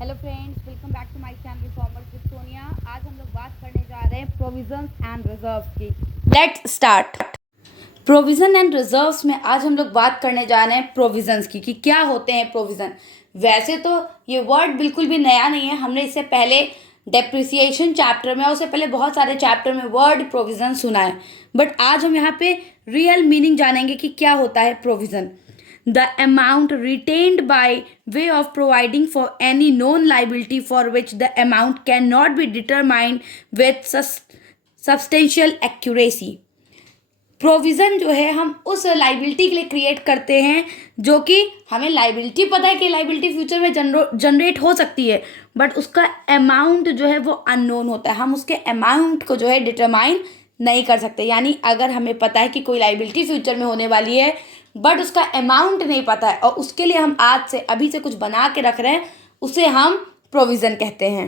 Hello friends, welcome back to my channel commerce with Sonia. आज हम लोग बात करने जा रहे हैं प्रोविजंस एंड रिजर्व्स की। Let's start. Provision and reserves में आज हम लोग बात करने जा रहे हैं प्रोविजंस की कि क्या होते हैं प्रोविजन। वैसे तो ये वर्ड बिल्कुल भी नया नहीं है, हमने इससे पहले डेप्रिसिएशन चैप्टर में और उससे पहले बहुत सारे चैप्टर में वर्ड प्रोविजन सुना है। बट आज हम यहाँ पे रियल मीनिंग जानेंगे कि क्या होता है provision. The amount retained by way of providing for any known liability for which the amount cannot be determined with substantial accuracy. Provision जो है हम उस लाइबिलिटी के लिए क्रिएट करते हैं जो कि हमें लाइबिलिटी पता है कि लाइबिलिटी फ्यूचर में जनरेट हो सकती है, बट उसका अमाउंट जो है वो अननोन होता है। हम उसके अमाउंट को जो है डिटरमाइन नहीं कर सकते। यानी अगर हमें पता है कि कोई लाइबिलिटी फ्यूचर में होने वाली है बट उसका अमाउंट नहीं पता है और उसके लिए हम आज से अभी से कुछ बना के रख रहे हैं, उसे हम प्रोविज़न कहते हैं।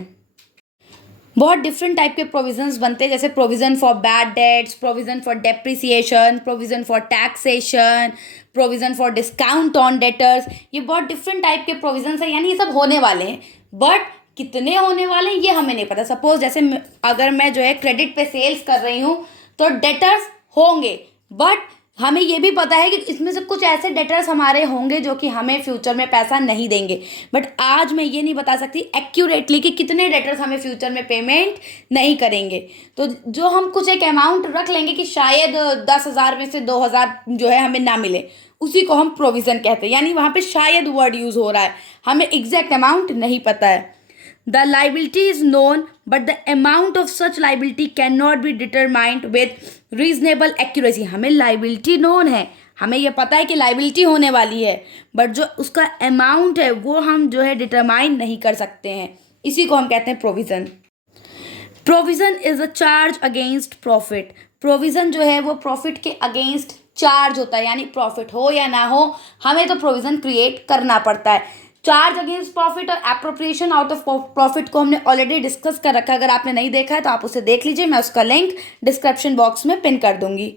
बहुत डिफरेंट टाइप के प्रोविजंस बनते हैं, जैसे provision for bad debts, provision for depreciation, provision for taxation, provision for discount on debtors. ये बहुत डिफरेंट टाइप के प्रोविजंस हैं, यानी ये सब होने वाले हैं, बट कितने होने वाले हैं ये हमें नहीं पता। सपोज जैसे अगर मैं जो है क्रेडिट पे सेल्स कर रही हूँ तो डेटर्स होंगे, बट हमें ये भी पता है कि इसमें से कुछ ऐसे डेटर्स हमारे होंगे जो कि हमें फ्यूचर में पैसा नहीं देंगे। बट आज मैं ये नहीं बता सकती एक्यूरेटली कि कितने डेटर्स हमें फ्यूचर में पेमेंट नहीं करेंगे। तो जो हम कुछ एक अमाउंट रख लेंगे कि शायद 10,000 में से 2,000 जो है हमें ना मिले, उसी को हम प्रोविज़न कहते हैं। यानी वहाँ पे शायद वर्ड यूज़ हो रहा है, हमें एग्जैक्ट अमाउंट नहीं पता है। The liability is known, but the amount of such liability cannot be determined with reasonable accuracy. हमें liability known है, हमें यह पता है कि liability होने वाली है, बट जो उसका amount है वो हम जो है determine नहीं कर सकते हैं। इसी को हम कहते हैं provision. Provision is a charge against profit. Provision जो है वो profit के against charge होता है, यानी profit हो या ना हो हमें तो provision create करना पड़ता है। चार्ज अगेंस्ट प्रॉफिट और एप्रोप्रिएशन आउट ऑफ प्रॉफिट को हमने ऑलरेडी डिस्कस कर रखा है। अगर आपने नहीं देखा है तो आप उसे देख लीजिए, मैं उसका लिंक डिस्क्रिप्शन बॉक्स में पिन कर दूंगी।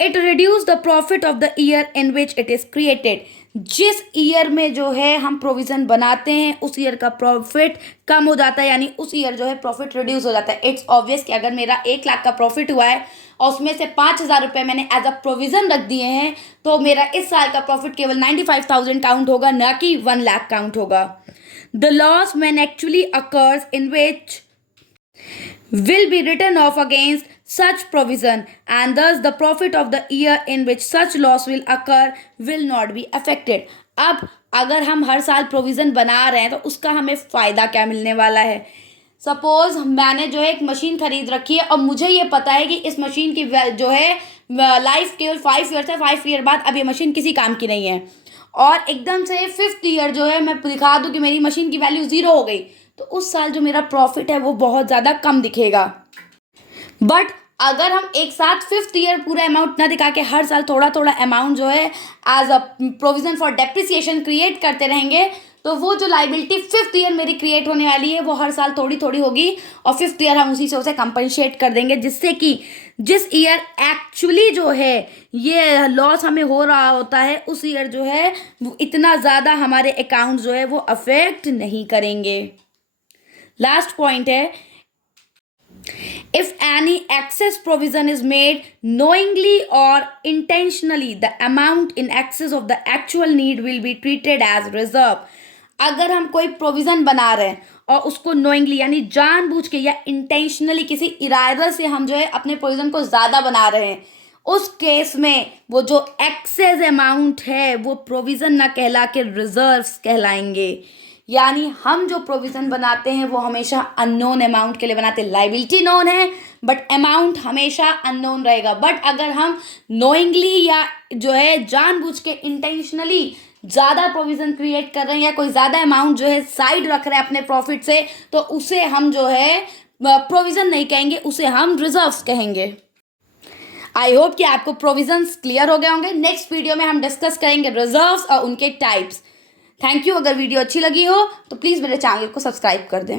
It reduce the profit of the year in which it is created. जिस ईयर में जो है हम प्रोविज़न बनाते हैं उस ईयर का प्रॉफिट कम हो जाता है, यानी उस ईयर जो है प्रॉफिट रिड्यूस हो जाता है। इट्स ऑब्वियस कि अगर मेरा 1,00,000 का प्रॉफिट हुआ है और उसमें से 5,000 रुपये मैंने एज अ प्रोविज़न रख दिए हैं, तो मेरा इस साल का प्रॉफिट केवल 95,000 काउंट होगा, ना कि 1,00,000 काउंट होगा। The loss when actually occurs in which will be written off against such provision, and thus the profit of the year in which such loss will occur will not be affected. अब अगर हम हर साल provision बना रहे हैं तो उसका हमें फ़ायदा क्या मिलने वाला है। सपोज़ मैंने जो है एक मशीन ख़रीद रखी है और मुझे ये पता है कि इस मशीन की जो है लाइफ केवल 5 ईयर्स है, 5 ईयर बाद अब ये मशीन किसी काम की नहीं है, और एकदम से 5th ईयर जो है मैं दिखा दूँ कि मेरी मशीन की वैल्यू 0 हो गई, तो उस साल जो मेरा प्रॉफिट है वो बहुत ज़्यादा कम दिखेगा। बट अगर हम एक साथ 5th ईयर पूरा अमाउंट ना दिखा के हर साल थोड़ा थोड़ा अमाउंट जो है as a provision for depreciation create करते रहेंगे, तो वो जो लाइबिलिटी 5th ईयर मेरी क्रिएट होने वाली है वो हर साल थोड़ी थोड़ी होगी और 5th ईयर हम उसी से उसे कंपनसेट कर देंगे, जिससे कि जिस ईयर एक्चुअली जो है ये लॉस हमें हो रहा होता है उस ईयर जो है वो इतना ज़्यादा हमारे अकाउंट जो है वो अफेक्ट नहीं करेंगे। लास्ट पॉइंट है, if any excess provision is made knowingly or intentionally, the amount in excess of the actual need will be treated as reserve. अगर हम कोई प्रोविज़न बना रहे हैं और उसको नोइंगली यानी जानबूझ के या इंटेंशनली किसी इरादे से हम जो है अपने प्रोविज़न को ज़्यादा बना रहे हैं, उस केस में वो जो एक्सेस अमाउंट है वो प्रोविज़न ना कहला के रिजर्व्स कहलाएंगे। यानी हम जो प्रोविज़न बनाते हैं वो हमेशा अननोन अमाउंट के लिए बनाते हैं। लाइबिलिटी नोन है बट अमाउंट हमेशा अननोन रहेगा। बट अगर हम नोइंगली या जो है जानबूझ के इंटेंशनली ज़्यादा प्रोविज़न क्रिएट कर रहे हैं या कोई ज़्यादा अमाउंट जो है साइड रख रहे हैं अपने प्रॉफिट से, तो उसे हम जो है प्रोविज़न नहीं कहेंगे, उसे हम रिजर्व्स कहेंगे। आई होप कि आपको प्रोविजंस क्लियर हो गए होंगे। नेक्स्ट वीडियो में हम डिस्कस करेंगे रिजर्व्स और उनके टाइप्स। Thank you. अगर वीडियो अच्छी लगी हो तो प्लीज़ मेरे चैनल को सब्सक्राइब कर दें।